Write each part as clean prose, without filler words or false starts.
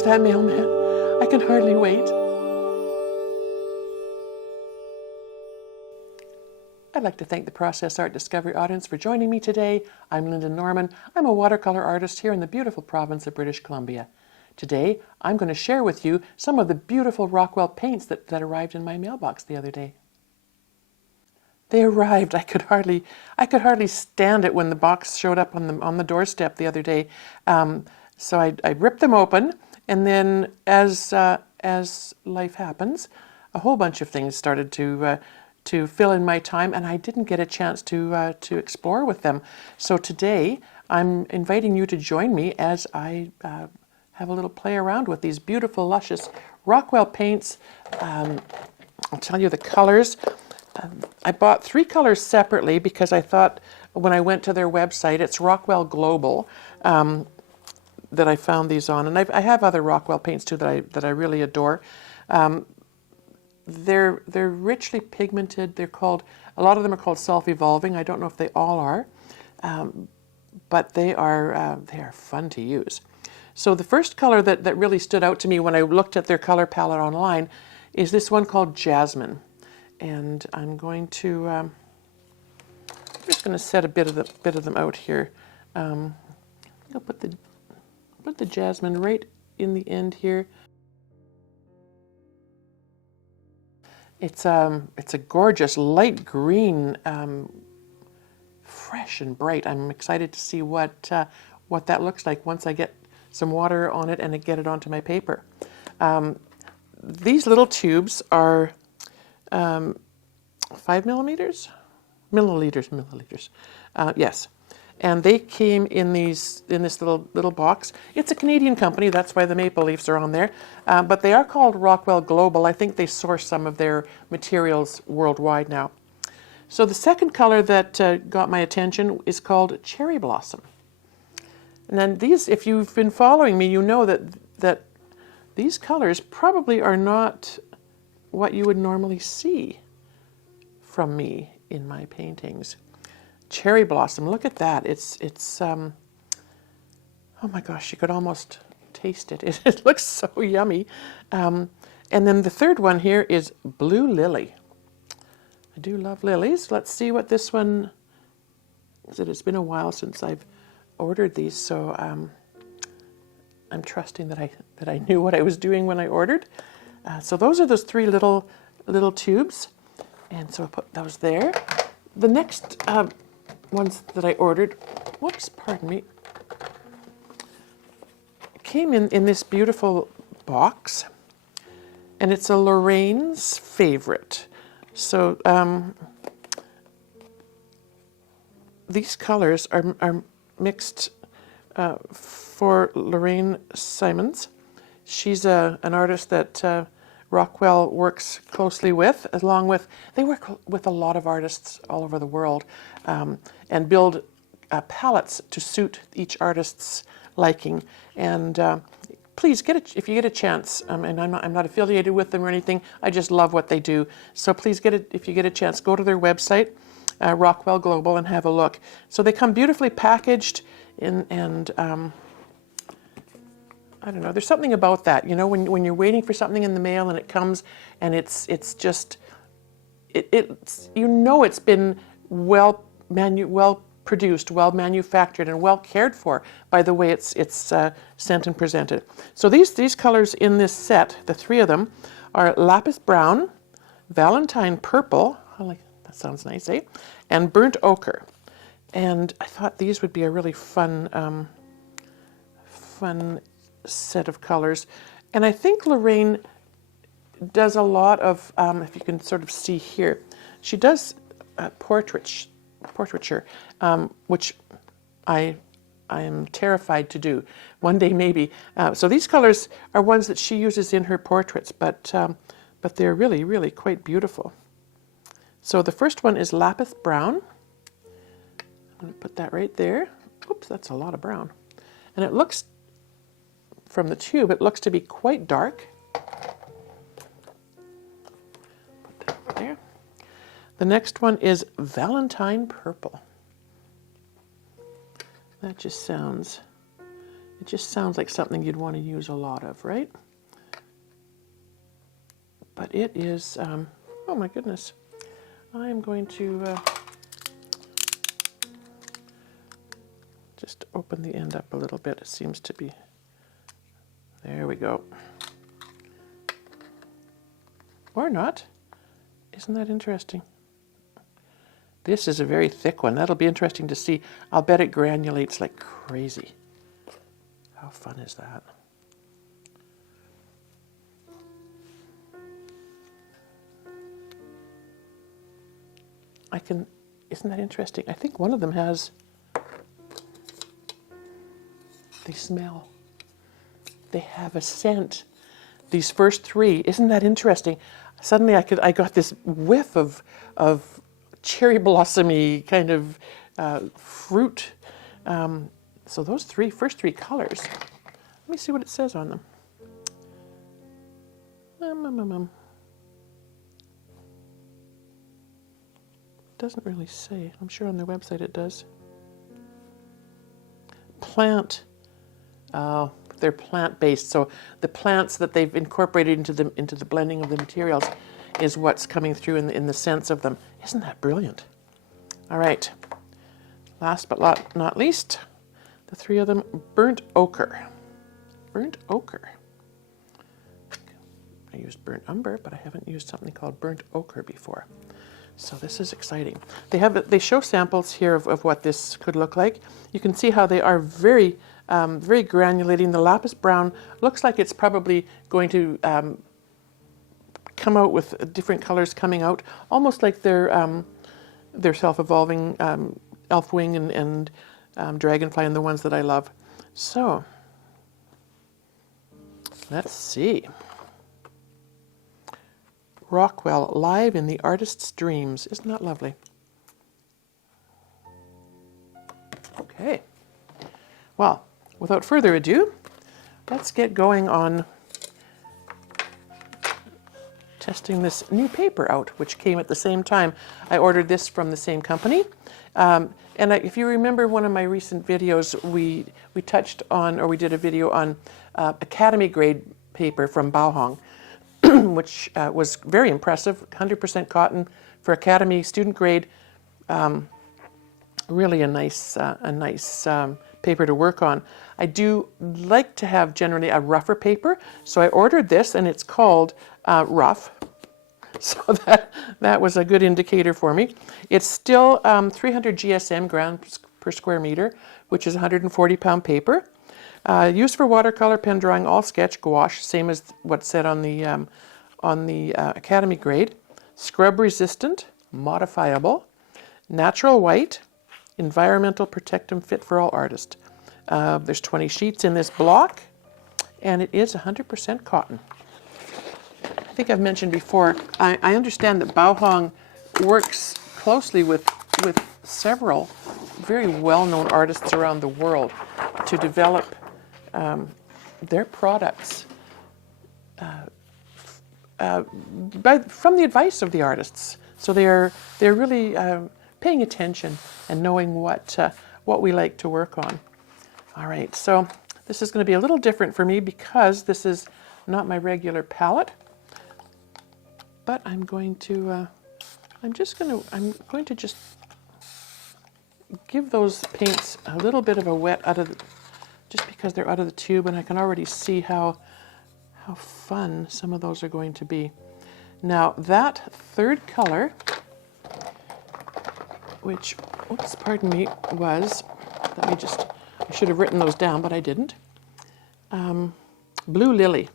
there's that mailman. I can hardly wait. I'd like to thank the Process Art Discovery audience for joining me today. I'm Lynda Norman. I'm a watercolor artist here in the beautiful province of British Columbia. Today, I'm going to share with you some of the beautiful Rockwell paints that arrived in my mailbox the other day. They arrived. I could hardly stand it when the box showed up on the doorstep the other day. So I ripped them open, and then as life happens, a whole bunch of things started to fill in my time, and I didn't get a chance to explore with them. So today, I'm inviting you to join me as I have a little play around with these beautiful, luscious Rockwell paints. I'll tell you the colors. I bought 3 colors separately because I thought when I went to their website, it's Rockwell Global, that I found these on. And I have other Rockwell paints too that I really adore. They're richly pigmented. A lot of them are called self-evolving. I don't know if they all are, but they are fun to use. So the first color that really stood out to me when I looked at their color palette online is this one called Jasmine. And I'm going to, I'm just going to set a bit of them out here. I'll put the Jasmine right in the end here. It's a gorgeous light green, fresh and bright. I'm excited to see what that looks like once I get some water on it and I get it onto my paper. These little tubes are 5 milliliters. Yes, and they came in this little box. It's a Canadian company, that's why the maple leaves are on there. But they are called Rockwell Global. I think they source some of their materials worldwide now. So the second color that got my attention is called Cherry Blossom. And then these, if you've been following me, you know that these colors probably are not what you would normally see from me in my paintings. Cherry Blossom, look at that. It's oh my gosh, you could almost taste it. It looks so yummy. And then the third one here is Blue Lily. I do love lilies. Let's see what this one is. It's been a while since I've ordered these, so I'm trusting that I knew what I was doing when I ordered. So those are those 3 little tubes, and so I put those there. The next ones that I ordered, whoops, pardon me, came in this beautiful box, and it's a Lorraine's favorite. So these colors are mixed for Lorraine Simons. She's an artist that Rockwell works closely with, they work with a lot of artists all over the world and build palettes to suit each artist's liking. And please if you get a chance, and I'm not affiliated with them or anything, I just love what they do. So please if you get a chance, go to their website, Rockwell Global, and have a look. So they come beautifully packaged and I don't know, there's something about that, you know, when you're waiting for something in the mail and it comes and it's just, you know, it's been well produced, well manufactured, and well cared for by the way it's sent and presented. So these colors in this set, the 3 of them, are Lapis Brown, Valentine Purple, that sounds nice, eh? And Burnt Ochre. And I thought these would be a really fun set of colors. And I think Lorraine does a lot of, if you can sort of see here, she does portraiture, which I am terrified to do. One day maybe. So these colors are ones that she uses in her portraits, but they're really, really quite beautiful. So the first one is Lapis Brown. I'm going to put that right there. Oops, that's a lot of brown. And it looks, from the tube, it looks to be quite dark. Put that there. The next one is Valentine Purple. That just sounds It just sounds like something you'd want to use a lot of, right? But it is, oh my goodness. I'm going to just open the end up a little bit. It seems to be, there we go. Or not. Isn't that interesting? This is a very thick one. That'll be interesting to see. I'll bet it granulates like crazy. How fun is that? Isn't that interesting? I think one of them has, they smell. They have a scent. These first three, isn't that interesting? Suddenly I got this whiff of cherry blossomy kind of fruit. So those first three colors, let me see what it says on them. Doesn't really say. I'm sure on their website it does. Plant. Oh, they're plant-based. So the plants that they've incorporated into the blending of the materials is what's coming through in the scents of them. Isn't that brilliant? All right. Last but not least, the three of them, burnt ochre. Burnt ochre. I used burnt umber, but I haven't used something called burnt ochre before. So this is exciting. They show samples here of what this could look like. You can see how they are very, very granulating. The lapis brown looks like it's probably going to come out with different colors coming out, almost like their self-evolving elfwing and dragonfly and the ones that I love. So let's see. Rockwell, live in the artist's dreams. Isn't that lovely? Okay. Well, without further ado, let's get going on testing this new paper out, which came at the same time. I ordered this from the same company. If you remember one of my recent videos, we touched on, or we did a video on Academy grade paper from Bauhong, which was very impressive, 100% cotton for Academy student grade. Really a nice paper to work on. I do like to have generally a rougher paper, so I ordered this, and it's called Rough. So that was a good indicator for me. It's still 300 GSM, grams per square meter, which is 140-pound paper. Used for watercolor, pen drawing, all sketch, gouache, same as what's said on the Academy grade. Scrub resistant, modifiable, natural white, environmental protectum, fit for all artists. There's 20 sheets in this block, and it is 100% cotton. I think I've mentioned before, I understand that Bauhong works closely with several very well-known artists around the world to develop their products from the advice of the artists. So they're really paying attention and knowing what we like to work on. All right, so this is going to be a little different for me because this is not my regular palette. But I'm going to just give those paints a little bit of a wet just because they're out of the tube, and I can already see how fun some of those are going to be. Now that third color, which, oops, pardon me, was, I should have written those down, but I didn't. Blue Lily.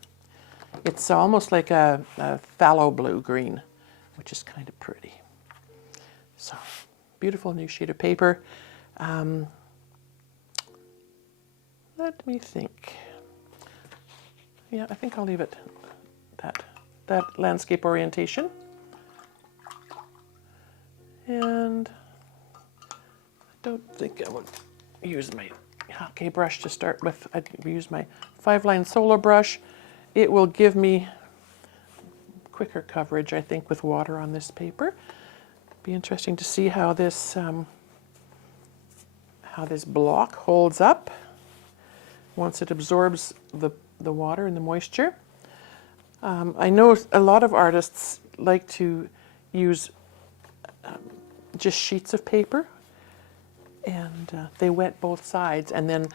It's almost like a phthalo blue green, which is kind of pretty. So, beautiful new sheet of paper. Let me think. Yeah, I think I'll leave it that landscape orientation. And I don't think I would use my Ochre brush to start with. I'd use my 5-line solo brush. It will give me quicker coverage, I think, with water on this paper. Be interesting to see how this block holds up. once it absorbs the water and the moisture. I know a lot of artists like to use just sheets of paper, and they wet both sides, and then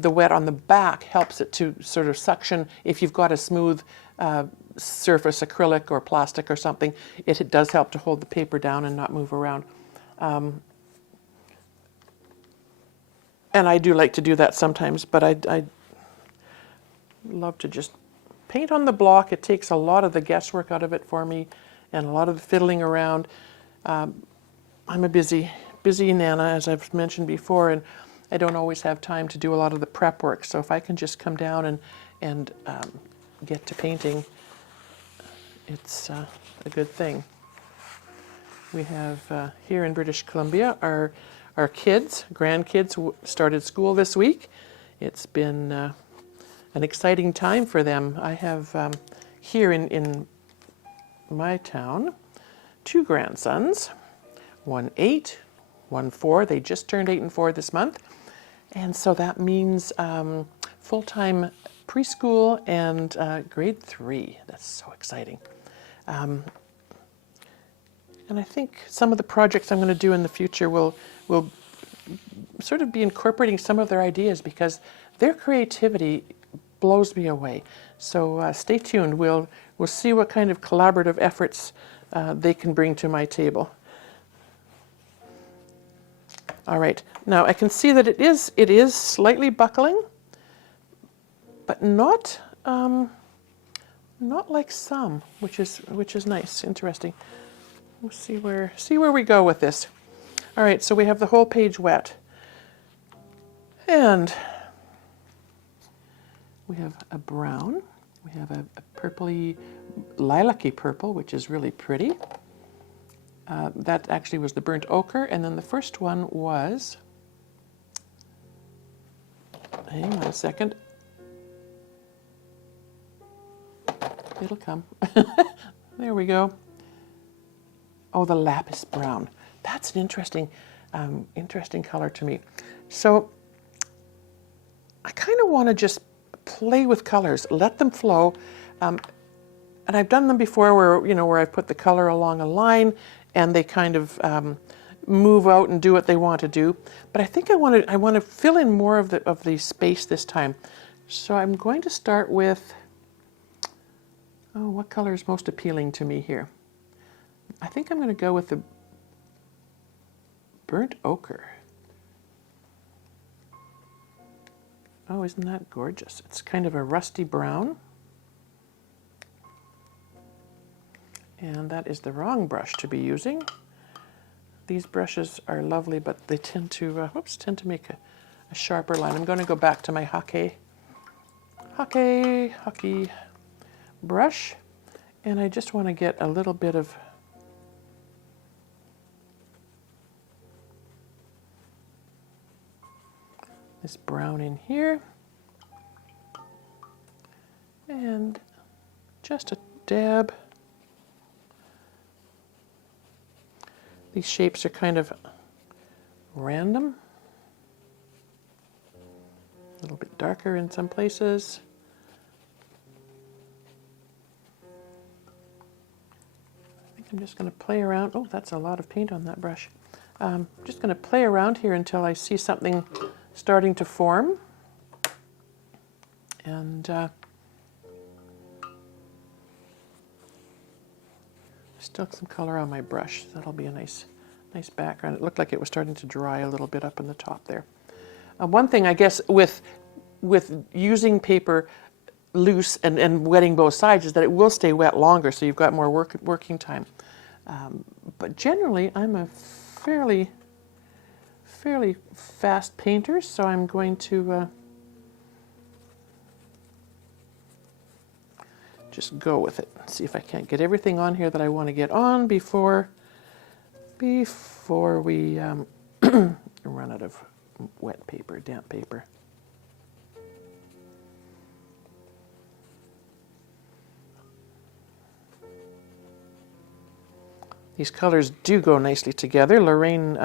the wet on the back helps it to sort of suction. If you've got a smooth surface, acrylic or plastic or something, it does help to hold the paper down and not move around. And I do like to do that sometimes, but I love to just paint on the block. It takes a lot of the guesswork out of it for me and a lot of the fiddling around. I'm a busy Nana, as I've mentioned before, and I don't always have time to do a lot of the prep work. So if I can just come down and get to painting, it's a good thing. We have here in British Columbia our kids, grandkids started school this week. It's been an exciting time for them. I have here in my town 2 grandsons, one 8, one 4. They just turned 8 and 4 this month. And so that means full-time preschool and grade 3. That's so exciting. And I think some of the projects I'm going to do in the future will sort of be incorporating some of their ideas, because their creativity blows me away. So stay tuned. We'll see what kind of collaborative efforts they can bring to my table. All right. Now I can see that it is slightly buckling, but not like some, which is nice, interesting. We'll see where we go with this. All right, so we have the whole page wet. And we have a brown. We have a purpley, lilac-y purple, which is really pretty. That actually was the burnt ochre. And then the first one was, hang on a second. It'll come. There we go. Oh, the lapis brown. That's an interesting color to me. So I kind of want to just play with colors, let them flow. And I've done them before where I've put the color along a line and they kind of move out and do what they want to do. But I think I want to fill in more of the space this time. So I'm going to start with, what color is most appealing to me here? I think I'm going to go with the burnt ochre. Oh, isn't that gorgeous? It's kind of a rusty brown. And that is the wrong brush to be using. These brushes are lovely, but they tend to make a sharper line. I'm going to go back to my hockey brush, and I just want to get a little bit of this brown in here, and just a dab. These shapes are kind of random, a little bit darker in some places. I think I'm just going to play around. Oh, that's a lot of paint on that brush. I'm just going to play around here until I see something starting to form. And still some color on my brush. That'll be a nice background. It looked like it was starting to dry a little bit up in the top there. One thing, I guess, with using paper loose and wetting both sides is that it will stay wet longer, so you've got more working time. But generally, I'm a fairly fast painter, so I'm going to just go with it. See if I can't get everything on here that I want to get on before we run out of wet paper, damp paper. These colors do go nicely together. Lorraine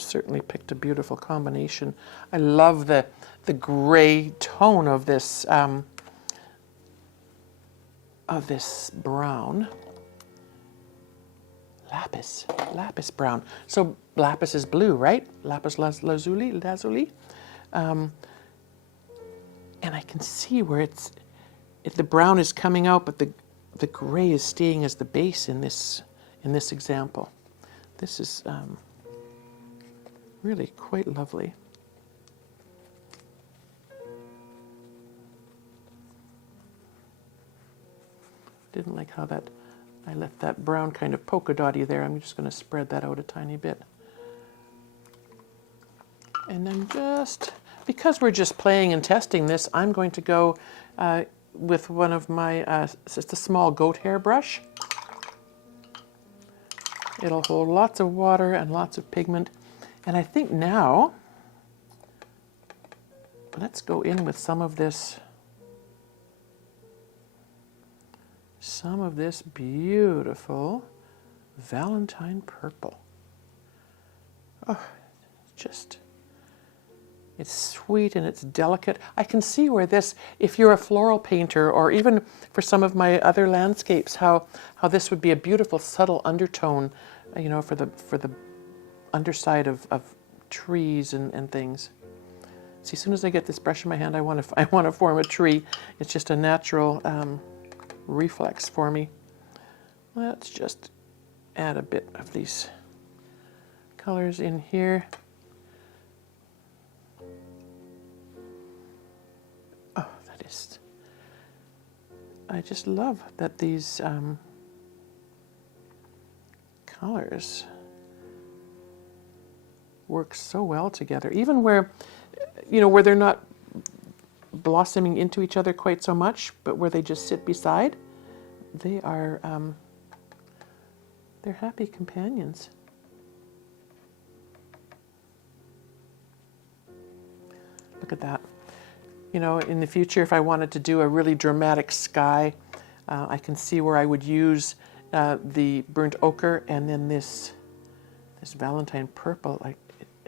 certainly picked a beautiful combination. I love the gray tone of this brown. Lapis brown. So lapis is blue, right? Lapis lazuli. And I can see where the brown is coming out, but the gray is staying as the base in this example. This is really quite lovely. Didn't like how I left that brown kind of polka dotty there. I'm just going to spread that out a tiny bit. And then because we're just playing and testing this, I'm going to go with one of my, just a small goat hair brush. It'll hold lots of water and lots of pigment. And I think now, let's go in with some of this beautiful Valentine Purple. Oh, it's sweet and it's delicate. I can see where this, if you're a floral painter, or even for some of my other landscapes, how this would be a beautiful subtle undertone, you know, for the underside of trees and things. See, as soon as I get this brush in my hand, I want to form a tree. It's just a natural reflex for me. Let's just add a bit of these colors in here. Oh, I just love that these colors work so well together, even where, you know, where they're not blossoming into each other quite so much, but where they just sit beside, they are they're happy companions. Look at that. You know, in the future, if I wanted to do a really dramatic sky, I can see where I would use the burnt ochre, and then this Valentine Purple.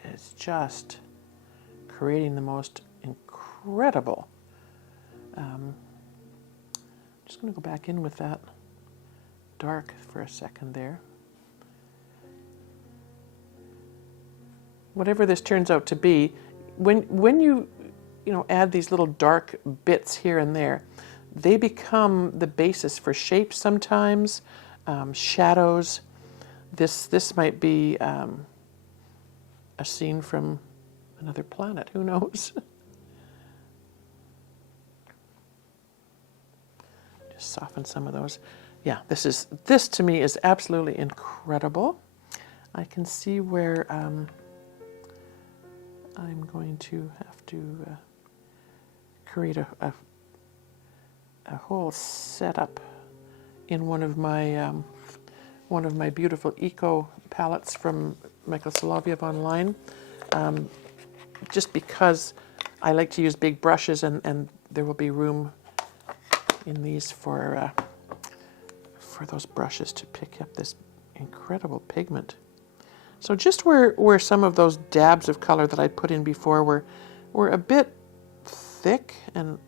It's just creating the most incredible. I'm just going to go back in with that dark for a second there. Whatever this turns out to be, when you add these little dark bits here and there, they become the basis for shapes sometimes, shadows. This might be a scene from another planet, who knows? Just soften some of those. Yeah, this to me is absolutely incredible. I can see where I'm going to have to create a whole setup in one of my beautiful eco palettes from Michael Soloviev online, just because I like to use big brushes, and there will be room in these for those brushes to pick up this incredible pigment. So just where some of those dabs of color that I put in before were a bit thick and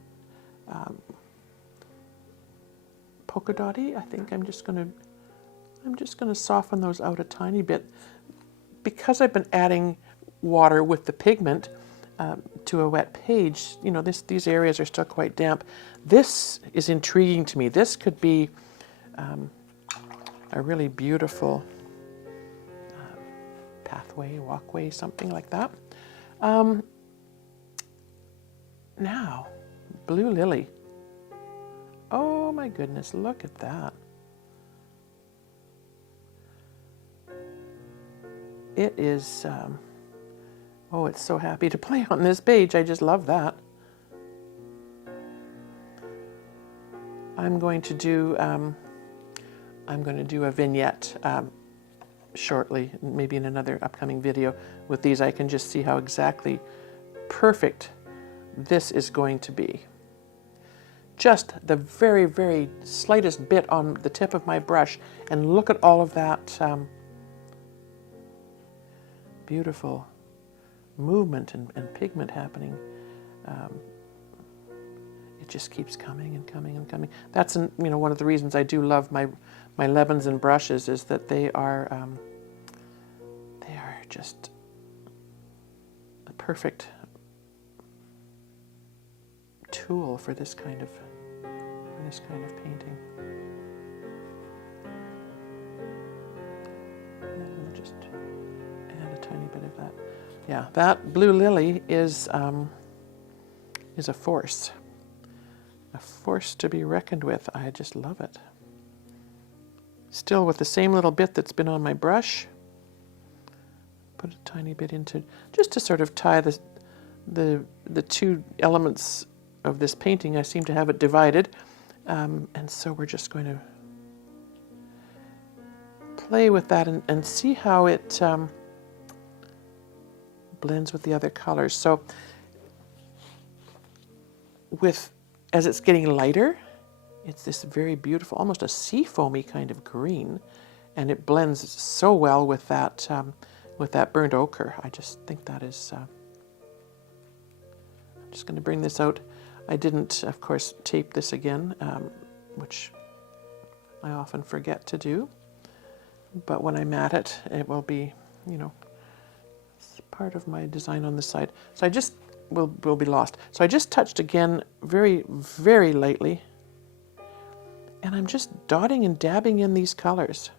polka dotty, I think I'm just gonna soften those out a tiny bit. Because I've been adding water with the pigment to a wet page, you know, these areas are still quite damp. This is intriguing to me. This could be a really beautiful pathway, walkway, something like that. Now, Blue Lily. Oh my goodness, look at that. It is, oh, it's so happy to play on this page. I just love that. I'm going to do a vignette shortly, maybe in another upcoming video. With these, I can just see how exactly perfect this is going to be. Just the very, very slightest bit on the tip of my brush, and look at all of that beautiful movement and pigment happening. It just keeps coming and coming and coming. That's one of the reasons I do love my Levins and brushes, is that they are just a perfect tool for this kind of painting. And just add a tiny bit of that. Yeah, that blue lily is a force. A force to be reckoned with. I just love it. Still with the same little bit that's been on my brush. Put a tiny bit into, just to sort of tie the two elements of this painting. I seem to have it divided. And so we're just going to play with that and see how it blends with the other colors. So as it's getting lighter, it's this very beautiful, almost a sea foamy kind of green, and it blends so well with that burnt ochre. I just think that is. I'm just going to bring this out. I didn't, of course, tape this again, which I often forget to do. But when I mat it, it will be, it's part of my design on the side. So I just will be lost. So I just touched again very, very lightly. And I'm just dotting and dabbing in these colors.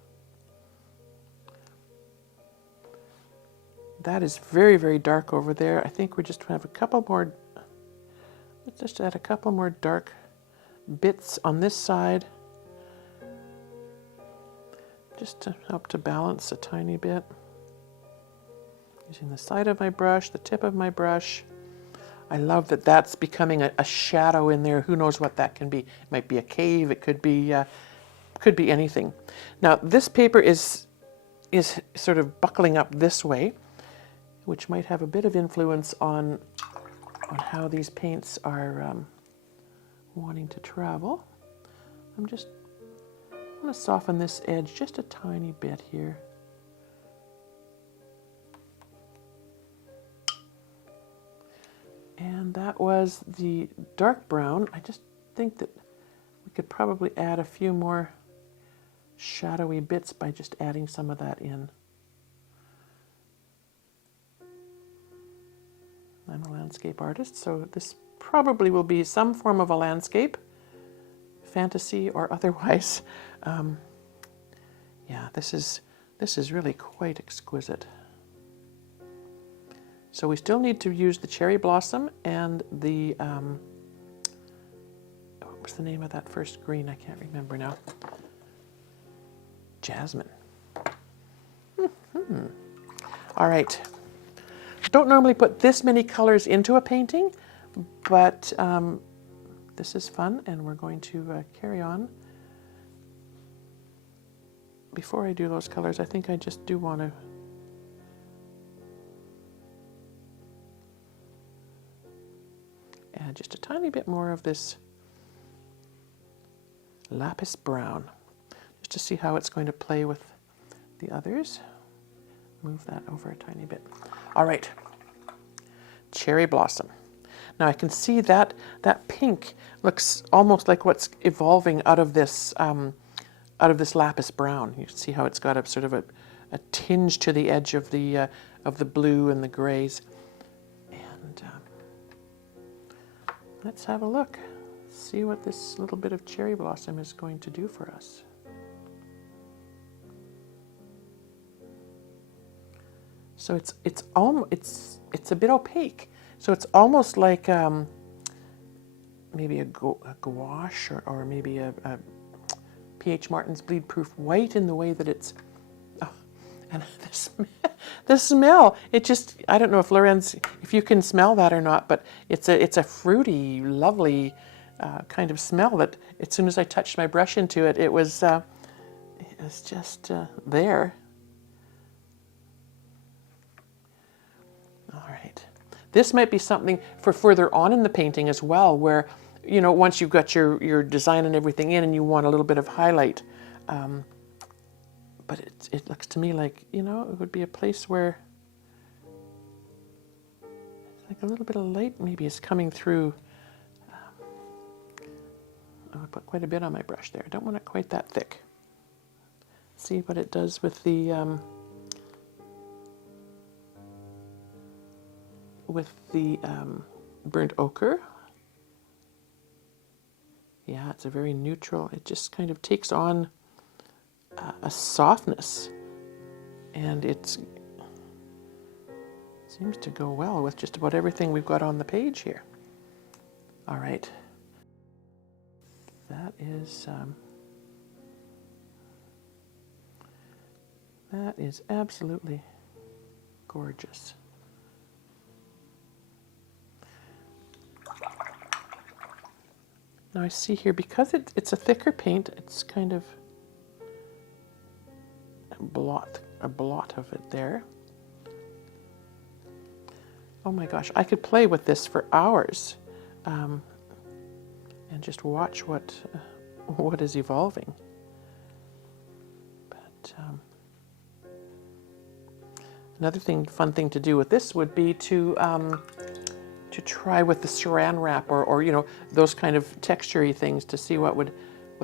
That is very, very dark over there. I think we just have a couple more, let's just add a couple more dark bits on this side. Just to help to balance a tiny bit. Using the side of my brush, the tip of my brush. I love that that's becoming a shadow in there. Who knows what that can be? It might be a cave. It could be anything. Now this paper is sort of buckling up this way, which might have a bit of influence on how these paints are wanting to travel. I'm going to soften this edge just a tiny bit here. And that was the dark brown. I just think that we could probably add a few more shadowy bits by just adding some of that in. I'm a landscape artist, so this probably will be some form of a landscape, fantasy or otherwise. Yeah, this is really quite exquisite. So we still need to use the cherry blossom and the, what was the name of that first green? I can't remember now. Jasmine. All right. Don't normally put this many colors into a painting, but this is fun, and we're going to carry on. Before I do those colors, I think I just do want to add just a tiny bit more of this lapis brown, just to see how it's going to play with the others. Move that over a tiny bit. All right, cherry blossom. Now I can see that pink looks almost like what's evolving out of this lapis brown. You see how it's got a sort of a tinge to the edge of the blue and the grays. And let's have a look. See what this little bit of cherry blossom is going to do for us. So it's a bit opaque. So it's almost like maybe a gouache or maybe a P.H. Martin's bleed proof white in the way that it's, and the smell, it just, I don't know if Lorenz, if you can smell that or not, but it's a fruity, lovely kind of smell that as soon as I touched my brush into it, it was just there. All right. This might be something for further on in the painting as well, where, you know, once you've got your design and everything in and you want a little bit of highlight. But it looks to me like, you know, it would be a place where like a little bit of light maybe is coming through. I put quite a bit on my brush there. I don't want it quite that thick. See what it does with the burnt ochre. Yeah, it's a very neutral. It just kind of takes on a softness, and it seems to go well with just about everything we've got on the page here. All right. That is absolutely gorgeous. Now I see here, because it's a thicker paint, it's kind of a blot of it there. Oh my gosh, I could play with this for hours and just watch what is evolving. But another fun thing to do with this would be to try with the saran wrap or you know, those kind of texture-y things to see what would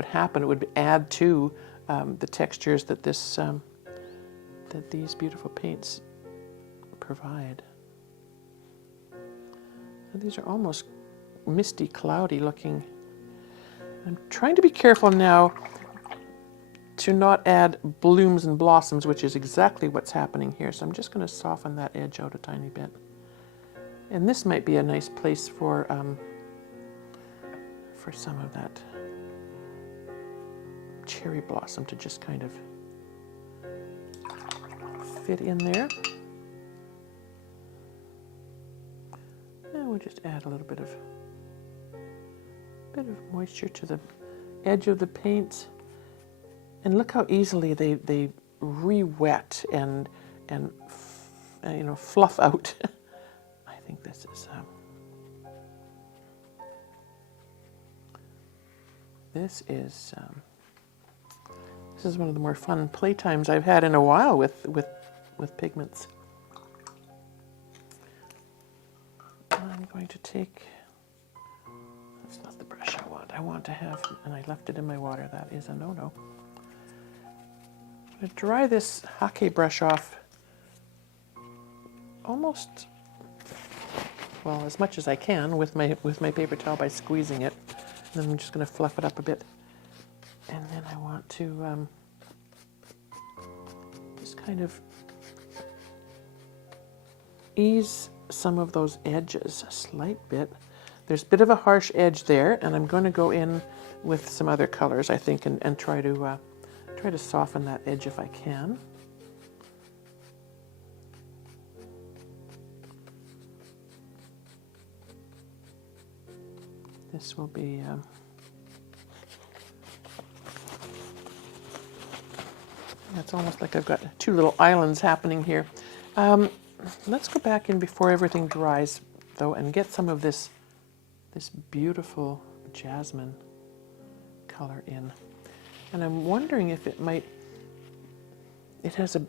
happen. It would add to the textures that that these beautiful paints provide. And these are almost misty, cloudy looking. I'm trying to be careful now to not add blooms and blossoms, which is exactly what's happening here. So I'm just going to soften that edge out a tiny bit. And this might be a nice place for some of that cherry blossom to just kind of fit in there. And we'll just add a little bit of moisture to the edge of the paint. And look how easily they re-wet and you know, fluff out. I think this is this is one of the more fun playtimes I've had in a while with pigments. I'm going to take, that's not the brush I want. I want to have, and I left it in my water. That is a no-no. I'm going to dry this Ochre brush off almost, well, as much as I can with my paper towel by squeezing it. And then I'm just going to fluff it up a bit. And then I want to just kind of ease some of those edges a slight bit. There's a bit of a harsh edge there, and I'm going to go in with some other colors, I think, and try to soften that edge if I can. This will be it's almost like I've got two little islands happening here. Let's go back in before everything dries, though, and get some of this beautiful jasmine color in. And I'm wondering if it has a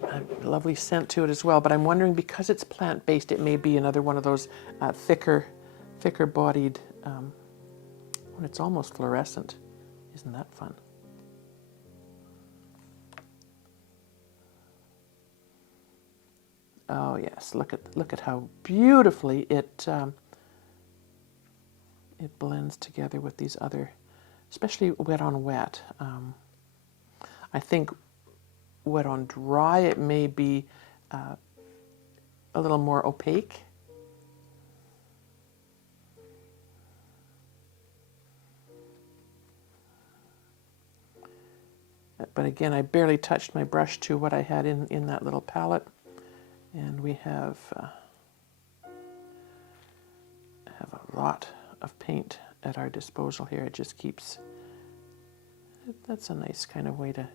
lovely scent to it as well, but I'm wondering, because it's plant-based, it may be another one of those thicker bodied, when it's almost fluorescent. Isn't that fun? Oh yes, look at how beautifully it blends together with these other, especially wet on wet. I think wet on dry it may be a little more opaque. But again, I barely touched my brush to what I had in that little palette. And we have a lot of paint at our disposal here. It just keeps, that's a nice kind of way to,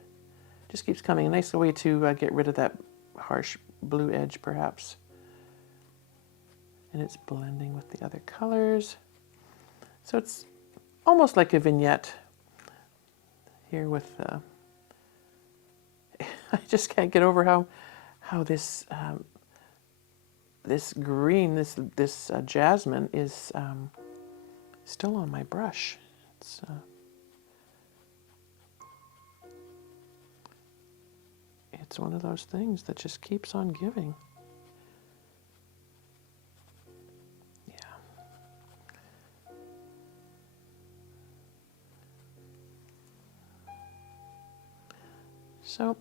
just keeps coming. A nice way to get rid of that harsh blue edge, perhaps. And it's blending with the other colors. So it's almost like a vignette here with, I just can't get over how this this green, this jasmine is still on my brush. It's one of those things that just keeps on giving. Yeah. So,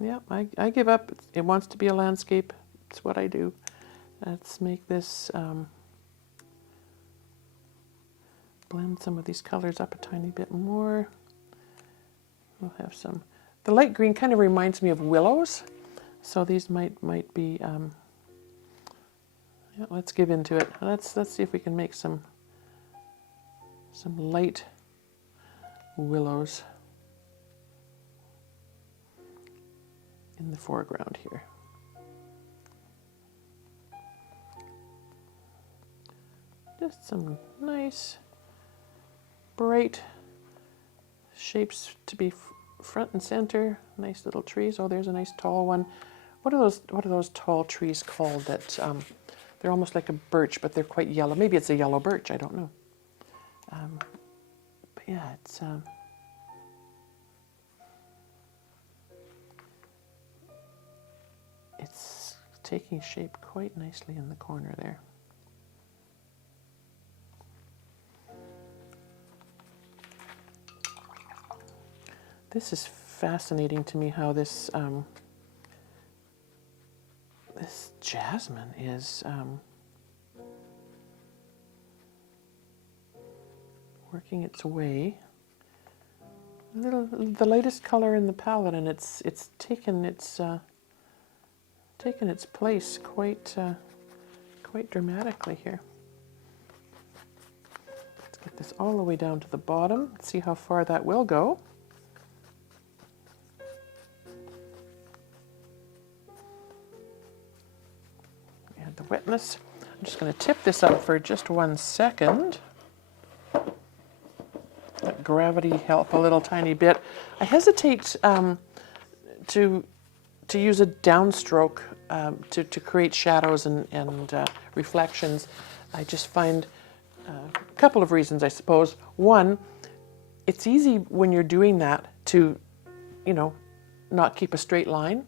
yeah, I give up. It wants to be a landscape. It's what I do. Let's make this, blend some of these colors up a tiny bit more. We'll have some. The light green kind of reminds me of willows, so these might be. Yeah, let's give into it. Let's see if we can make some light willows in the foreground here. Just some nice, bright shapes to be front and center. Nice little trees. Oh, there's a nice tall one. What are those tall trees called? That they're almost like a birch, but they're quite yellow. Maybe it's a yellow birch. I don't know. But yeah, it's taking shape quite nicely in the corner there. This is fascinating to me, how this this jasmine is working its way. The lightest color in the palette, and it's taken its place quite dramatically here. Let's get this all the way down to the bottom. See how far that will go. Add the wetness. I'm just going to tip this up for just 1 second. Let gravity help a little tiny bit. I hesitate to use a downstroke to create shadows and reflections. I just find a couple of reasons, I suppose. One, it's easy when you're doing that to, not keep a straight line,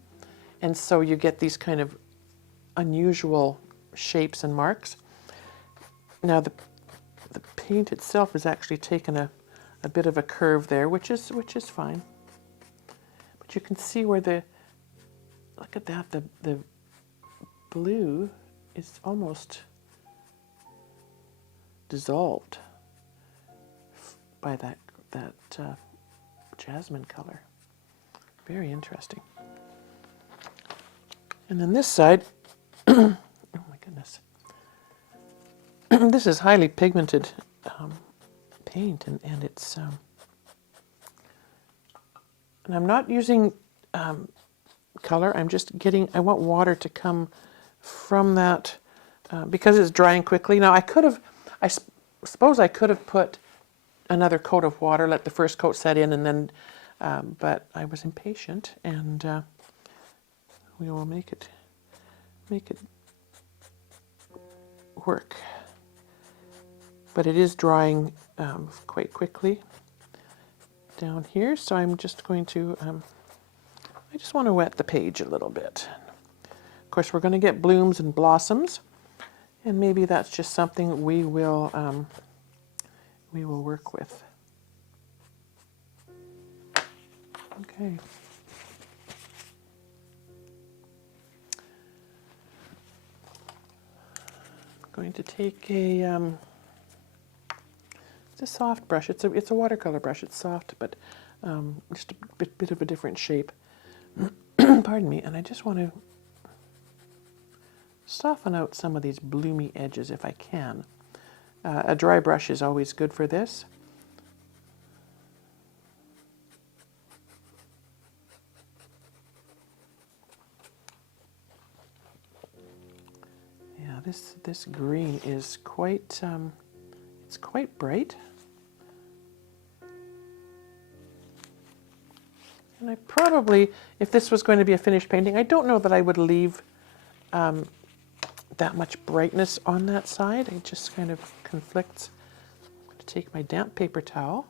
and so you get these kind of unusual shapes and marks. Now the paint itself has actually taken a bit of a curve there, which is fine. But you can see where look at that, the blue is almost dissolved by that jasmine color. Very interesting. And then this side, oh my goodness, this is highly pigmented paint, and it's and I'm not using color. I'm just I want water to come from that because it's drying quickly. Now I suppose I could have put another coat of water, let the first coat set in, and then, but I was impatient, and we will make it work. But it is drying quite quickly down here, so I'm just going to, I just want to wet the page a little bit. Of course, we're going to get blooms and blossoms, and maybe that's just something we will work with. Okay. I'm going to take it's a soft brush. It's a watercolor brush. It's soft, but just a bit of a different shape. Pardon me. And I just want to soften out some of these bloomy edges if I can. A dry brush is always good for this. Yeah, this green is quite it's quite bright. And I probably, if this was going to be a finished painting, I don't know that I would leave that much brightness on that side. It just kind of conflicts. I'm going to take my damp paper towel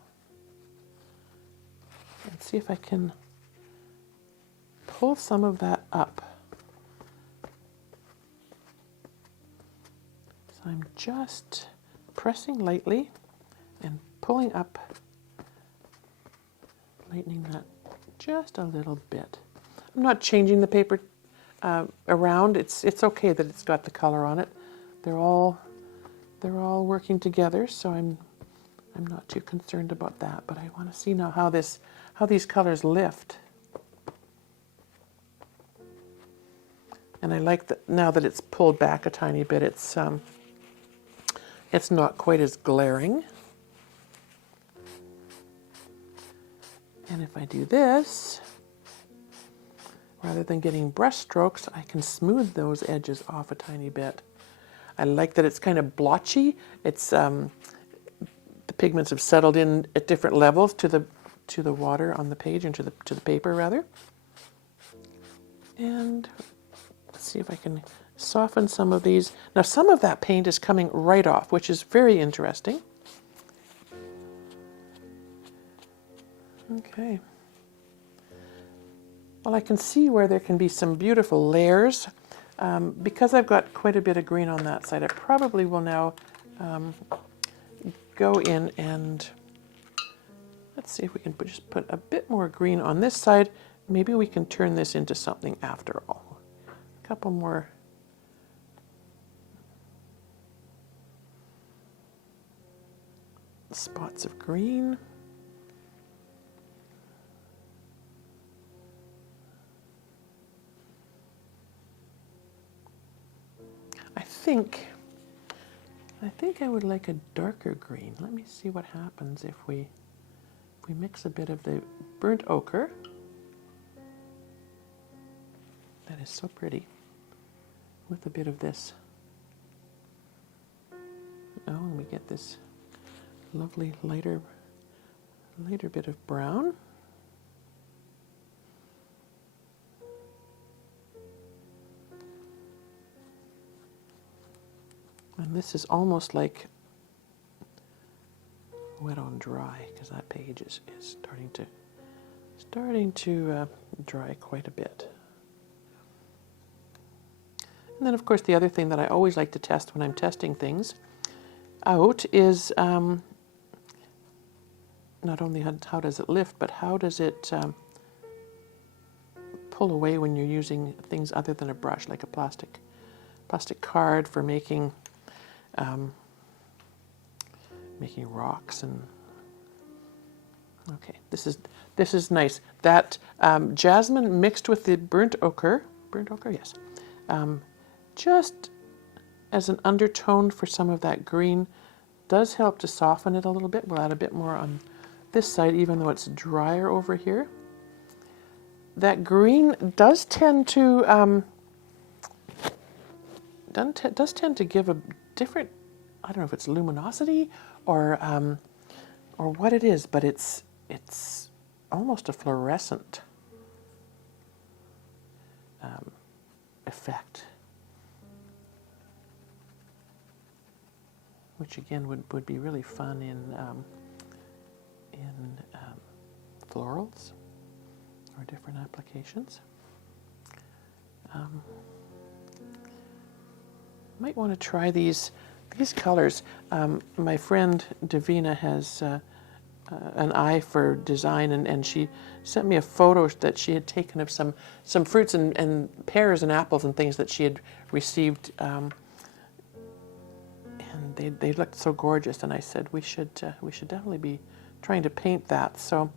and see if I can pull some of that up. So I'm just pressing lightly and pulling up, lightening that just a little bit. I'm not changing the paper around. It's okay that it's got the color on it. They're all working together, so I'm not too concerned about that. But I want to see now how these colors lift. And I like that now that it's pulled back a tiny bit. It's not quite as glaring. And if I do this, rather than getting brush strokes, I can smooth those edges off a tiny bit. I like that it's kind of blotchy. It's the pigments have settled in at different levels to the water on the page and to the paper rather. And let's see if I can soften some of these. Now some of that paint is coming right off, which is very interesting. Okay. Well, I can see where there can be some beautiful layers. Because I've got quite a bit of green on that side, I probably will now go in and let's see if we can just put a bit more green on this side. Maybe we can turn this into something after all. A couple more. Spots of green. I think I would like a darker green. Let me see what happens if we mix a bit of the burnt ochre. That is so pretty. With a bit of this. Oh, and we get this lovely lighter bit of brown. And this is almost like wet on dry, because that page is starting to dry quite a bit. And then, of course, the other thing that I always like to test when I'm testing things out is not only how does it lift, but how does it pull away when you're using things other than a brush, like a plastic card for making rocks. And okay, this is nice. That jasmine mixed with the burnt ochre, yes, just as an undertone for some of that green, does help to soften it a little bit. We'll add a bit more on this side, even though it's drier over here. That green does tend to give a different, I don't know if it's luminosity or what it is, but it's almost a fluorescent effect, which again would be really fun in florals or different applications. Might want to try these colors. My friend Davina has an eye for design, and she sent me a photo that she had taken of some fruits and pears and apples and things that she had received, and they looked so gorgeous. And I said we should definitely be trying to paint that. So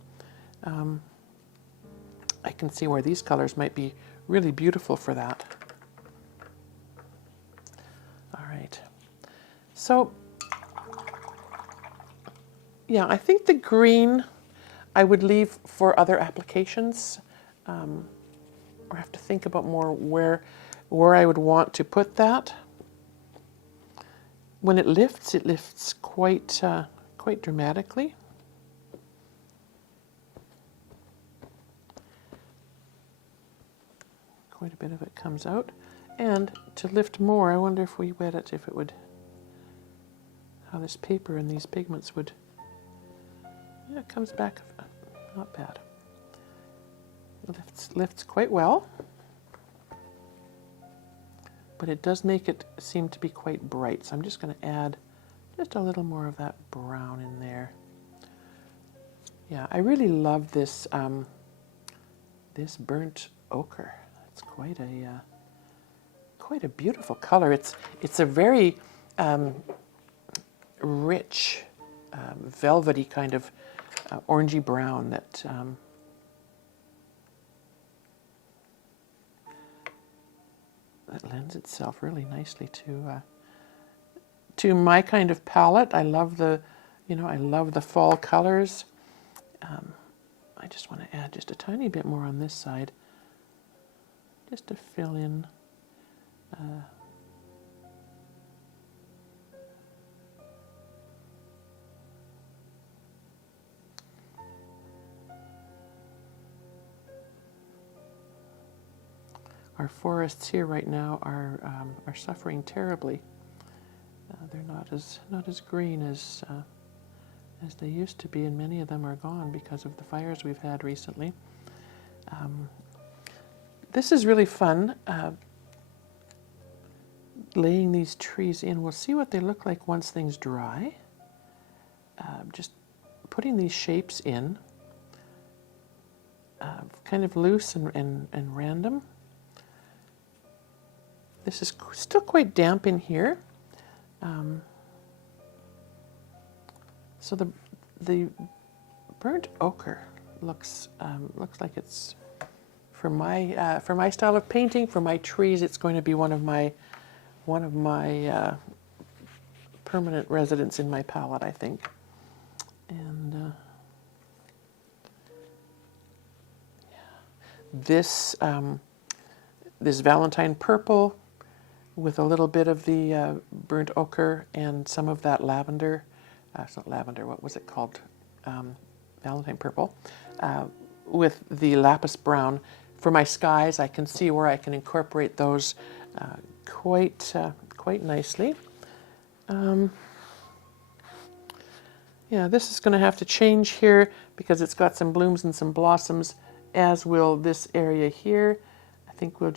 I can see where these colors might be really beautiful for that. All right. So, yeah, I think the green I would leave for other applications, or have to think about more where I would want to put that. When it lifts quite dramatically. Quite a bit of it comes out. And to lift more, I wonder if we wet it, if it would, how this paper and these pigments would, yeah, it comes back not bad. Lifts quite well, but it does make it seem to be quite bright. So I'm just going to add just a little more of that brown in there. Yeah, I really love this this burnt ochre. It's quite a beautiful color. It's a very rich, velvety kind of orangey brown that that lends itself really nicely to my kind of palette. I love the, I love the fall colors. I just want to add just a tiny bit more on this side, just to fill in. Our forests here right now are suffering terribly. They're not as green as they used to be, and many of them are gone because of the fires we've had recently. This is really fun, laying these trees in. We'll see what they look like once things dry. Just putting these shapes in, kind of loose and random. This is still quite damp in here. So the burnt ochre looks like it's for my style of painting. For my trees, it's going to be one of my permanent residents in my palette, I think. And this Valentine Purple with a little bit of the burnt ochre and some of that lavender. It's not lavender, what was it called? Valentine Purple. With the lapis brown. For my skies, I can see where I can incorporate those quite nicely. Yeah, this is going to have to change here because it's got some blooms and some blossoms, as will this area here. I think I'm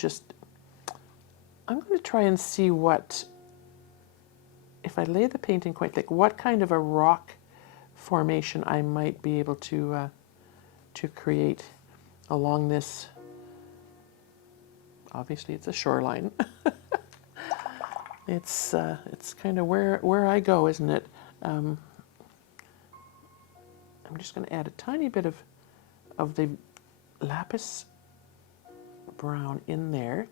going to try and see what, if I lay the painting quite thick, what kind of a rock formation I might be able to create along this. Obviously, it's a shoreline. It's kind of where I go, isn't it? I'm just going to add a tiny bit of the lapis brown in there,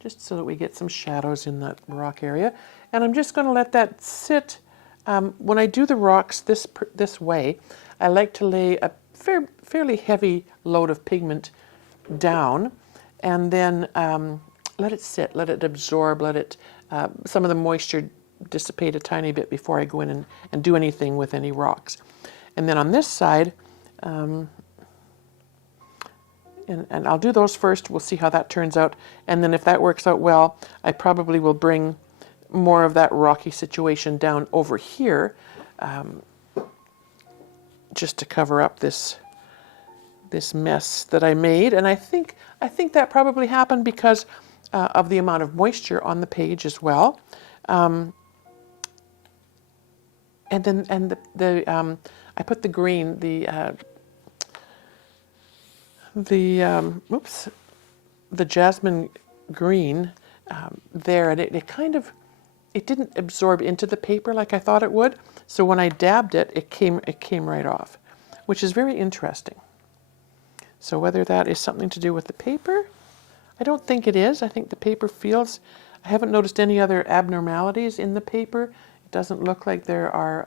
just so that we get some shadows in that rock area. And I'm just going to let that sit. When I do the rocks this way, I like to lay a fairly heavy load of pigment down, and then let it sit, let it absorb, let it some of the moisture dissipate a tiny bit before I go in and do anything with any rocks. And then on this side, and I'll do those first. We'll see how that turns out. And then if that works out well, I probably will bring more of that rocky situation down over here, just to cover up this mess that I made. And I think that probably happened because of the amount of moisture on the page as well. And then I put the green, the Jasmine green there, and it didn't absorb into the paper like I thought it would. So when I dabbed it, it came right off, which is very interesting. So whether that is something to do with the paper, I don't think it is. I think the paper feels. I haven't noticed any other abnormalities in the paper. It doesn't look like there are,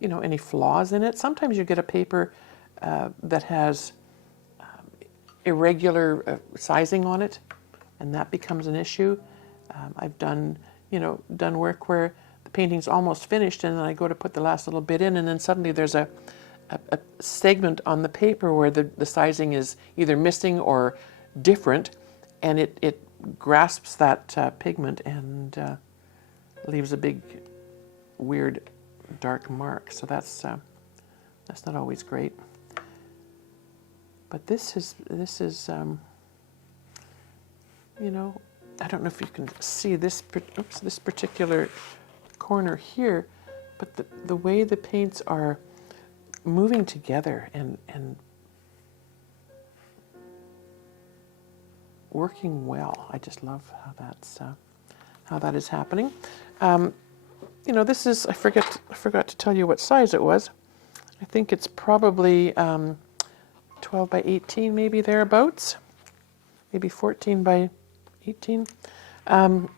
any flaws in it. Sometimes you get a paper that has irregular sizing on it, and that becomes an issue. I've done work where the painting's almost finished, and then I go to put the last little bit in, and then suddenly there's a segment on the paper where the sizing is either missing or different, and it grasps that pigment and leaves a big, weird, dark mark. So that's not always great. But this is you know, I don't know if you can see this. Oops, this particular corner here, but the way the paints are moving together and working well. I just love how that is happening. You know, this is, I forgot to tell you what size it was. I think it's probably 12 by 18, maybe thereabouts, maybe 14 by 18. And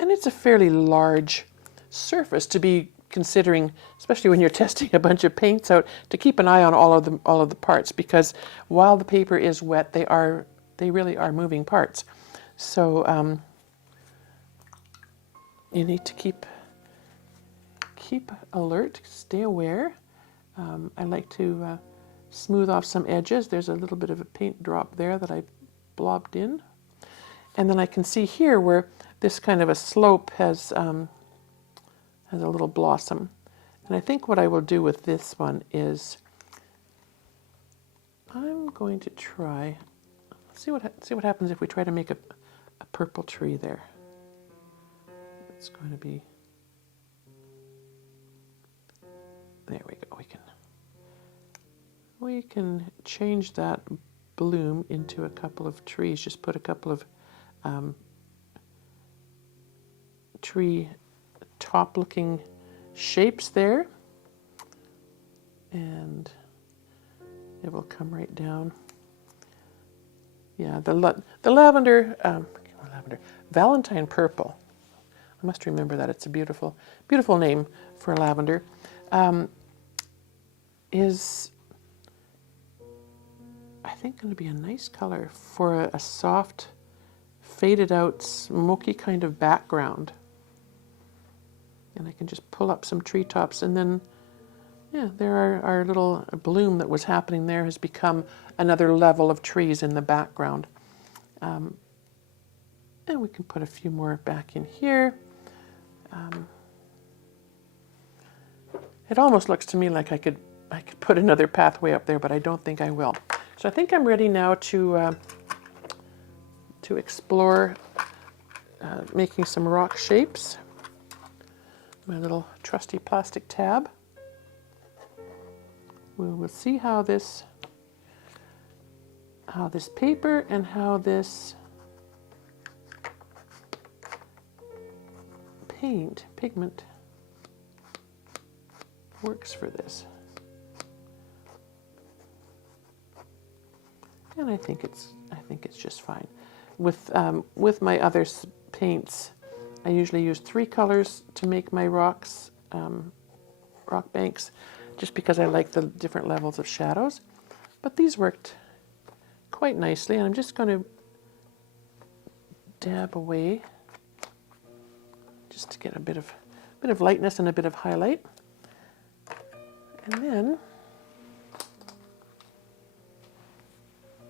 it's a fairly large surface to be considering, especially when you're testing a bunch of paints out, to keep an eye on all of the parts, because while the paper is wet, they really are moving parts. So you need to keep alert, stay aware. I like to smooth off some edges. There's a little bit of a paint drop there that I blobbed in. And then I can see here where this kind of a slope has a little blossom. And I think what I will do with this one is I'm going to try, see what happens if we try to make a purple tree there. It's going to be, there we go. We can change that bloom into a couple of trees. Just put a couple of tree top looking shapes there, and it will come right down. Yeah, the lavender, Valentine Purple. I must remember that. It's a beautiful, beautiful name for lavender. Is, I think, going to be a nice color for a soft, faded out, smoky kind of background. And I can just pull up some treetops, and then, yeah, there our little bloom that was happening there has become another level of trees in the background. And we can put a few more back in here. It almost looks to me like I could put another pathway up there, but I don't think I will. So I think I'm ready now to explore making some rock shapes. My little trusty plastic tab. We'll see how this paper and how this pigment works for this. And I think it's just fine. With my other paints, I usually use 3 colors to make my rocks, rock banks, just because I like the different levels of shadows. But these worked quite nicely, and I'm just going to dab away just to get a bit of lightness and a bit of highlight. And then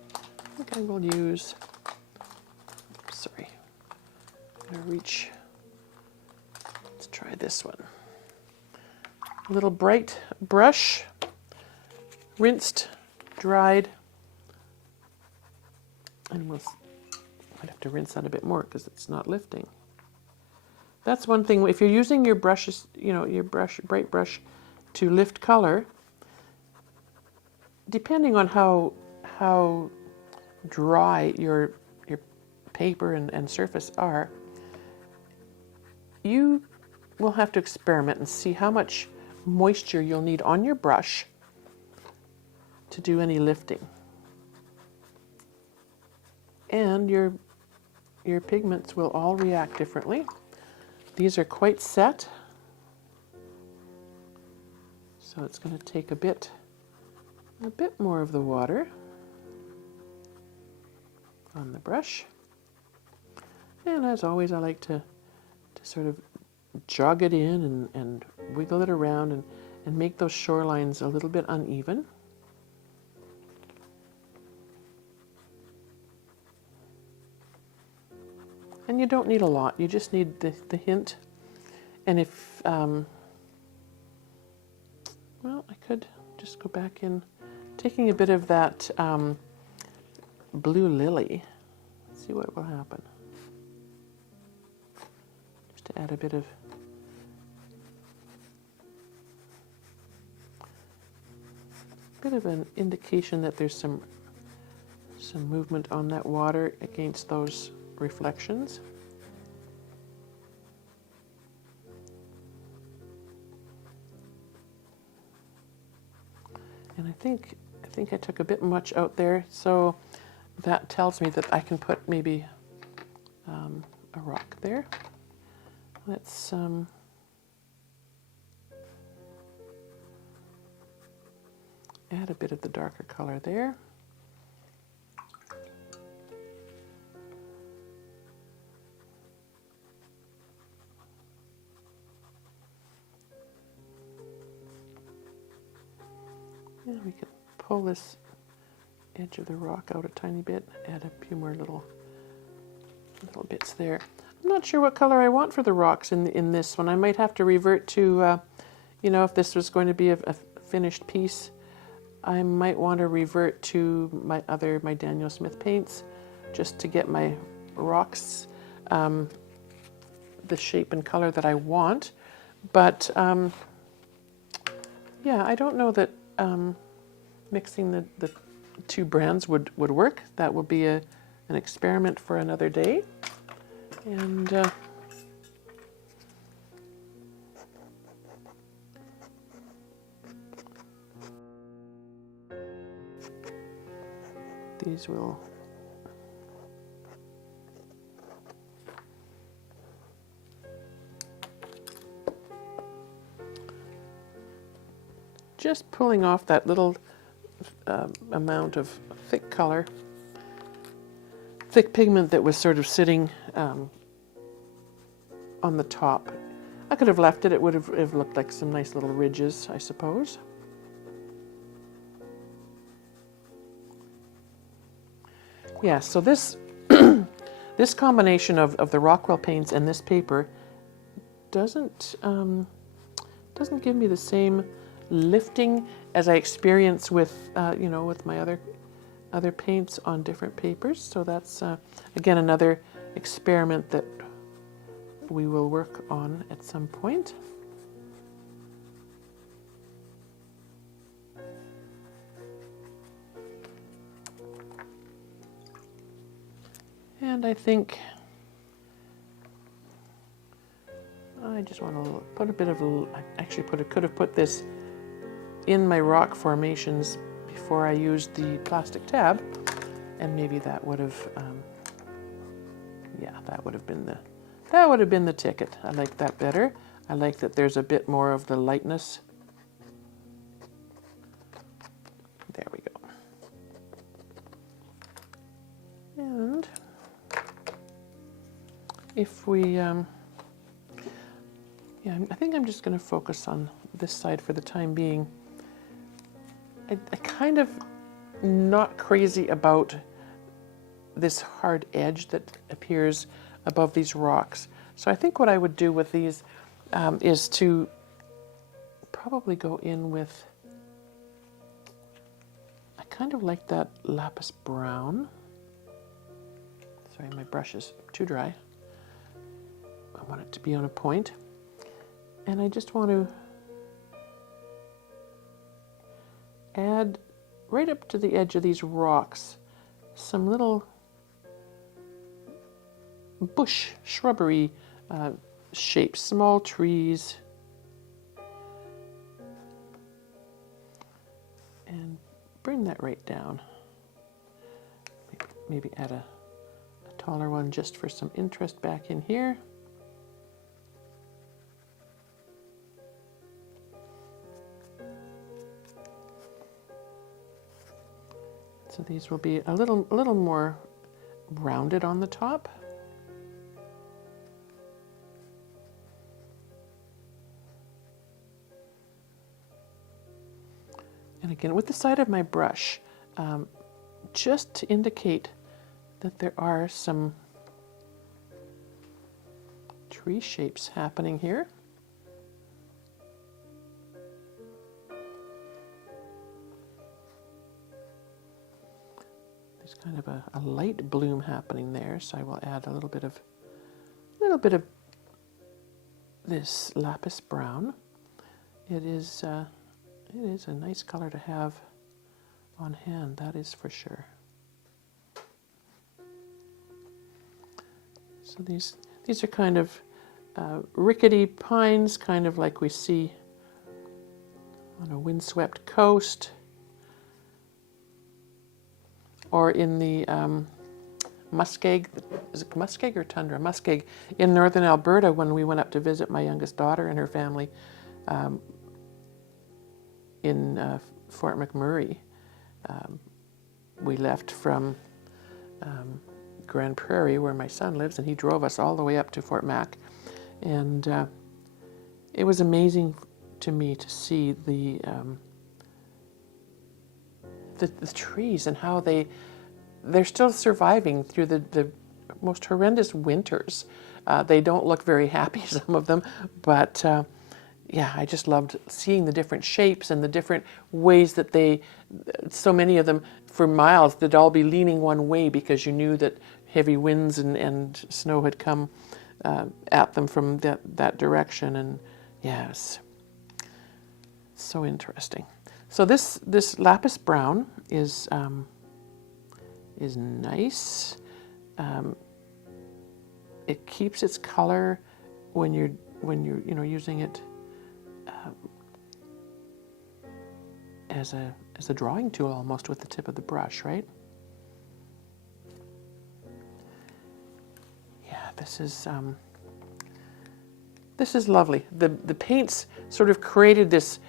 I think I will use, sorry, I'm going to reach, let's try this one. A little bright brush, rinsed, dried, and might have to rinse that a bit more because it's not lifting. That's one thing, if you're using your brushes, your bright brush to lift color, depending on how dry your paper and surface are, you will have to experiment and see how much moisture you'll need on your brush to do any lifting. And your pigments will all react differently. These are quite set, so it's going to take a bit more of the water on the brush. And as always, I like to sort of jog it in and wiggle it around and make those shorelines a little bit uneven. you don't need a lot. You just need the hint. And if, well, I could just go back in, taking a bit of that blue lily. See what will happen. Just to add a bit of an indication that there's some movement on that water against those reflections. And I think I took a bit much out there, so that tells me that I can put maybe a rock there. Let's add a bit of the darker color there. And we can pull this edge of the rock out a tiny bit, add a few more little bits there. I'm not sure what color I want for the rocks in this one. I might have to revert to, you know, if this was going to be a finished piece, I might want to revert to my Daniel Smith paints just to get my rocks the shape and color that I want. But yeah, I don't know that mixing the two brands would work. That will be an experiment for another day. And these will just pulling off that little amount of thick color, thick pigment that was sort of sitting on the top. I could have left it. It would have looked like some nice little ridges, I suppose. Yeah, so this this combination of the Rockwell paints and this paper doesn't give me the same lifting as I experience with you know, with my other paints on different papers. So that's again another experiment that we will work on at some point. And I think I just want to put a bit of, I actually could have put this in my rock formations before I used the plastic tab, and maybe that would have, yeah, that would have been the ticket. I like that better. I like that there's a bit more of the lightness. There we go. And if we, yeah, I think I'm just going to focus on this side for the time being. I kind of not crazy about this hard edge that appears above these rocks. So I think what I would do with these is to probably go in with, I kind of like that lapis brown. Sorry, my brush is too dry. I want it to be on a point. And I just want to add right up to the edge of these rocks some little bush, shrubbery shapes, small trees. And bring that right down. Maybe add a taller one just for some interest back in here. So these will be a little more rounded on the top. And again, with the side of my brush, just to indicate that there are some tree shapes happening here. There's kind of a light bloom happening there, so I will add a little bit of this lapis brown. It is a nice color to have on hand, that is for sure. So these are kind of rickety pines, kind of like we see on a windswept coast, or in the muskeg, is it muskeg or tundra? Muskeg in northern Alberta when we went up to visit my youngest daughter and her family in Fort McMurray. We left from Grand Prairie, where my son lives, and he drove us all the way up to Fort Mac. And it was amazing to me to see the trees and how they're still surviving through the most horrendous winters. They don't look very happy, some of them, but yeah, I just loved seeing the different shapes and the different ways that so many of them for miles, they'd all be leaning one way because you knew that heavy winds and snow had come at them from that direction. And yes, so interesting. So this lapis brown is nice. It keeps its color when you're using it as a drawing tool almost with the tip of the brush, right? Yeah, this is lovely. The paints sort of created this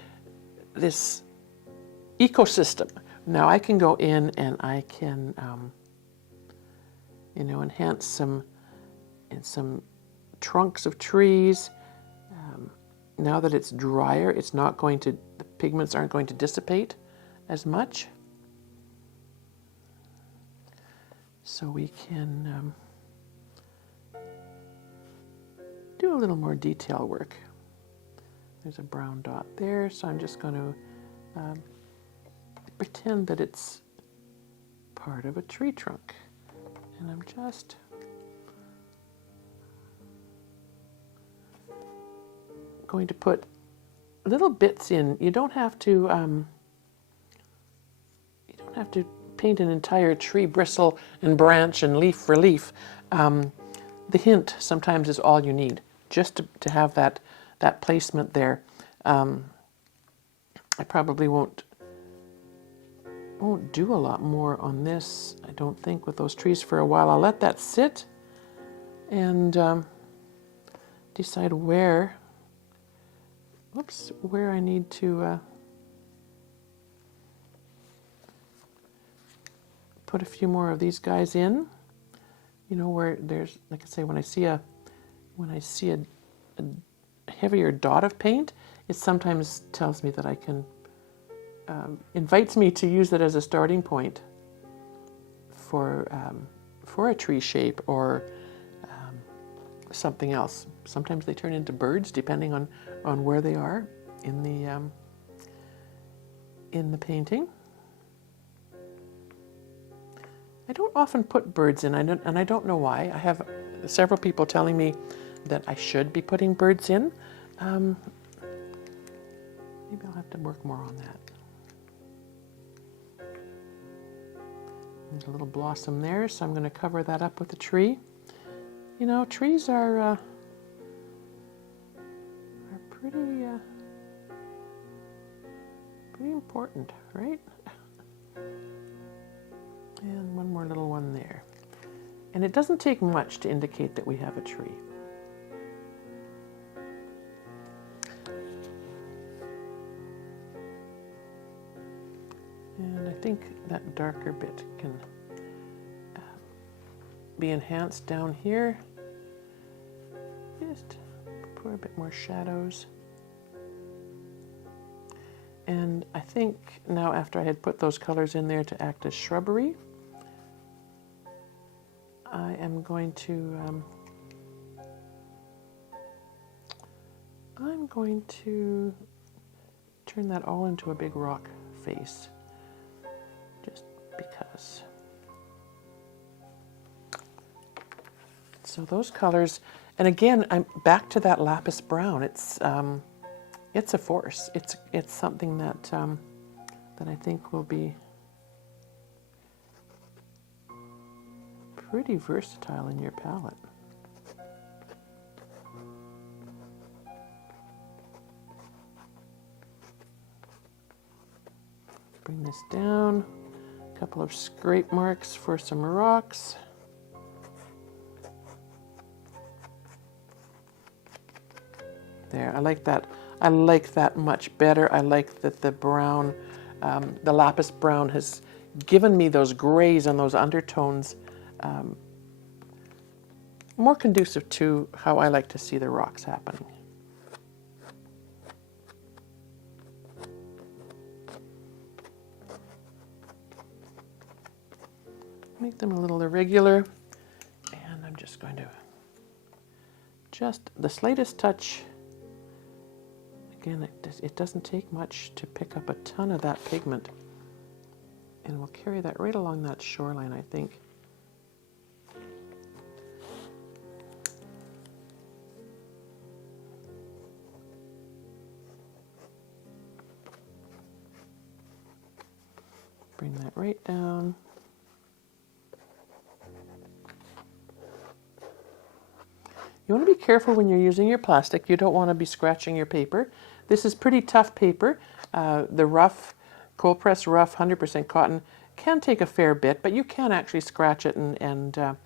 ecosystem. Now I can go in and I can enhance some trunks of trees. Now that it's drier, the pigments aren't going to dissipate as much. So we can do a little more detail work. There's a brown dot there, so I'm just going to pretend that it's part of a tree trunk. And I'm just going to put little bits in. You don't have to paint an entire tree bristle and branch and leaf for leaf. The hint sometimes is all you need, just to have that placement there. I probably won't do a lot more on this, I don't think, with those trees for a while. I'll let that sit and decide where I need to put a few more of these guys in. Where there's, like I say, when I see a heavier dot of paint, it sometimes tells me that I can, invites me to use it as a starting point for a tree shape or something else. Sometimes they turn into birds depending on where they are in the painting. I don't often put birds in, and I don't know why. I have several people telling me that I should be putting birds in. Maybe I'll have to work more on that. There's a little blossom there, so I'm going to cover that up with a tree. Trees are pretty important, right? And one more little one there. And it doesn't take much to indicate that we have a tree. And I think that darker bit can be enhanced down here. Just pour a bit more shadows. And I think now, after I had put those colors in there to act as shrubbery, I am going to I'm going to turn that all into a big rock face, just because. So those colors, and again, I'm back to that lapis brown. It's a force. It's something that that I think will be pretty versatile in your palette. Bring this down, a couple of scrape marks for some rocks. There, I like that. I like that much better. I like that the brown, the lapis brown has given me those grays and those undertones, more conducive to how I like to see the rocks happening. Make them a little irregular, and I'm just going to just the slightest touch. Again, it doesn't take much to pick up a ton of that pigment, and we'll carry that right along that shoreline, I think. Bring that right down. You want to be careful when you're using your plastic. You don't want to be scratching your paper. This is pretty tough paper. The rough, cold press rough 100% cotton can take a fair bit, but you can actually scratch it and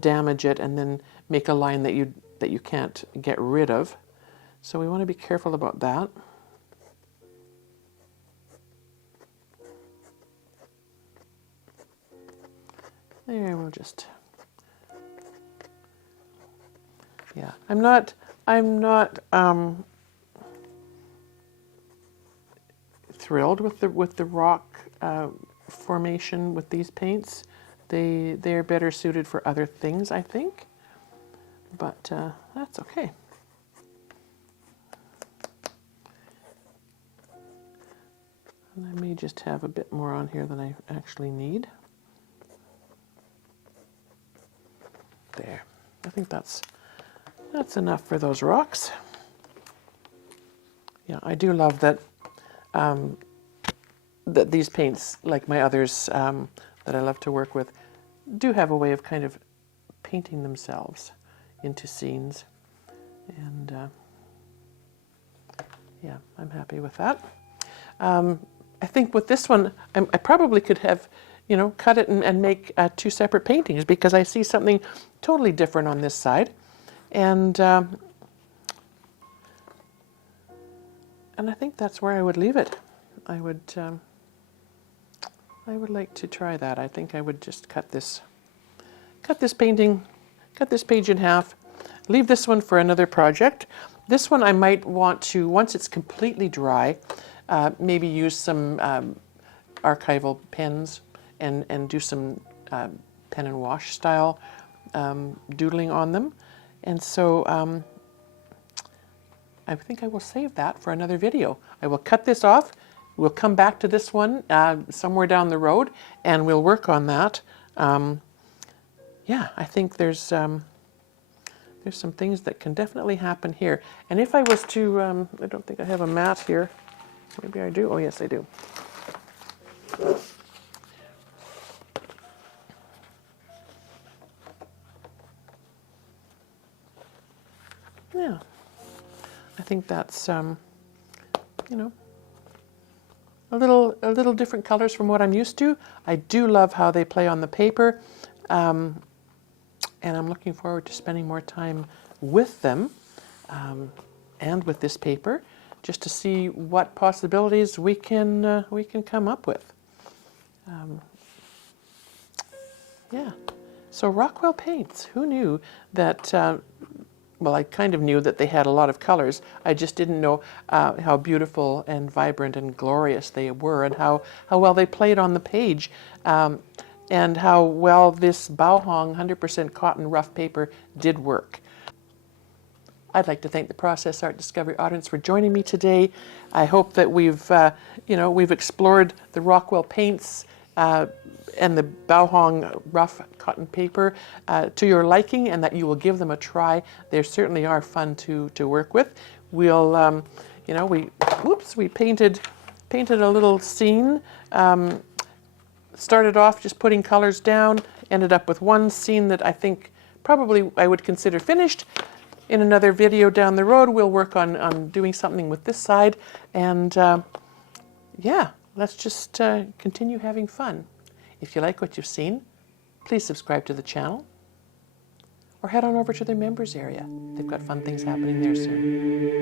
damage it and then make a line that you can't get rid of. So we want to be careful about that. There, we'll just, yeah, I'm not thrilled with the rock formation with these paints. They're better suited for other things, I think, but that's okay. And I may just have a bit more on here than I actually need. There, I think that's enough for those rocks. Yeah, I do love that that these paints, like my others that I love to work with, do have a way of kind of painting themselves into scenes. And yeah, I'm happy with that. I think with this one, I probably could have, you know, cut it and make two separate paintings, because I see something totally different on this side. And I think that's where I would leave it. I would like to try that. I think I would just cut this painting, cut this page in half, leave this one for another project. This one I might want to, once it's completely dry, maybe use some archival pens and do some pen and wash style doodling on them. And so I think I will save that for another video. I will cut this off. We'll come back to this one somewhere down the road, and we'll work on that. Yeah, I think there's some things that can definitely happen here. And if I was to, I don't think I have a mat here. Maybe I do. Oh, yes, I do. Yeah, I think that's, you know, a little different colors from what I'm used to. I do love how they play on the paper, and I'm looking forward to spending more time with them and with this paper, just to see what possibilities we can come up with. Yeah, so Rockwell paints. Who knew that? Well, I kind of knew that they had a lot of colors. I just didn't know how beautiful and vibrant and glorious they were, and how well they played on the page, and how well this Bauhong 100% cotton rough paper did work. I'd like to thank the Process Art Discovery audience for joining me today. I hope that we've explored the Rockwell paints and the Baohong rough cotton paper to your liking, and that you will give them a try. They certainly are fun to work with. We'll, we painted a little scene. Started off just putting colors down, ended up with one scene that I think probably I would consider finished. In another video down the road, we'll work on doing something with this side. And yeah, let's just continue having fun. If you like what you've seen, please subscribe to the channel or head on over to their members area. They've got fun things happening there soon.